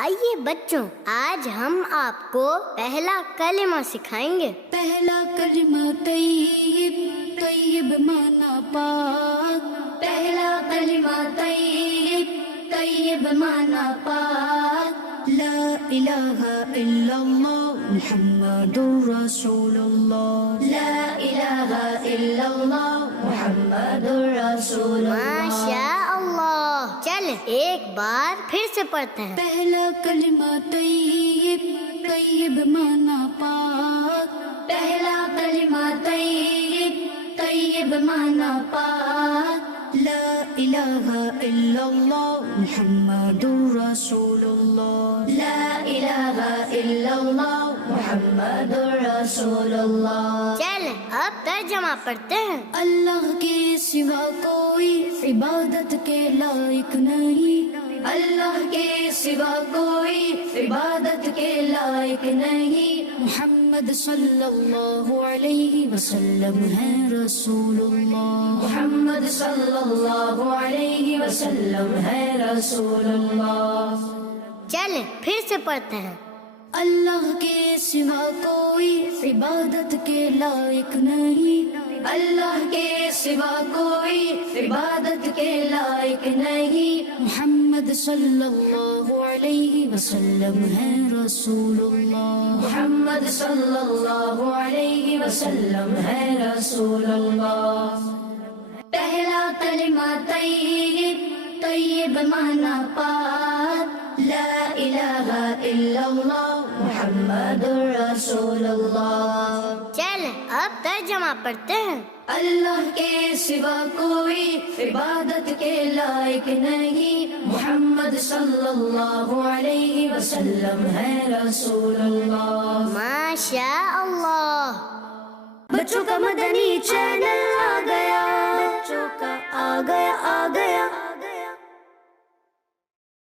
آئیے بچوں، آج ہم آپ کو پہلا کلمہ سکھائیں گے۔ پہلا کلمہ طیب، طیب مانا پاک۔ پہلا کلمہ طیب، طیب مانا پاک۔ لا الہ الا اللہ محمد رسول اللہ۔ لا الہ الا اللہ محمد رسول اللہ۔ ماشاء اللہ۔ چل ایک بار پھر سے پڑھتے ہیں۔ پہلا کلمہ طیب، طیب مانا پاک۔ پہلا کلمہ طیب، طیب مانا پاک۔ لا الہ الا اللہ محمد رسول اللہ۔ لا الہ الا اللہ محمد رسول اللہ۔ چل اب ترجمہ پڑھتے ہیں۔ اللہ کے سوا کوئی عبادت کے لائق نہیں۔ اللہ کے سوا کوئی عبادت کے لائق نہیں۔ محمد صلی اللہ علیہ وسلم ہے رسول اللہ۔ محمد صلی اللہ علیہ وسلم ہے رسول اللہ۔ چل پھر سے پڑھتے ہیں۔ اللہ کے سوا کوئی عبادت کے لائق نہیں۔ اللہ کے سوا کوئی عبادت کے لائق نہیں۔ محمد صلی اللہ علیہ وسلم ہے رسول اللہ۔ محمد صلی اللہ علیہ وسلم ہے رسول اللہ۔ پہلا کلمہ طیب، طیب مانا پاک۔ لا الہ الا اللہ محمد رسول اللہ۔ چل اب ترجمہ پڑھتے ہیں۔ اللہ کے سوا کوئی عبادت کے لائق نہیں۔ محمد صلی اللہ علیہ وسلم ہے رسول اللہ۔ ماشاء اللہ۔ بچوں کا مدنی چینل آ گیا، بچوں کا آ گیا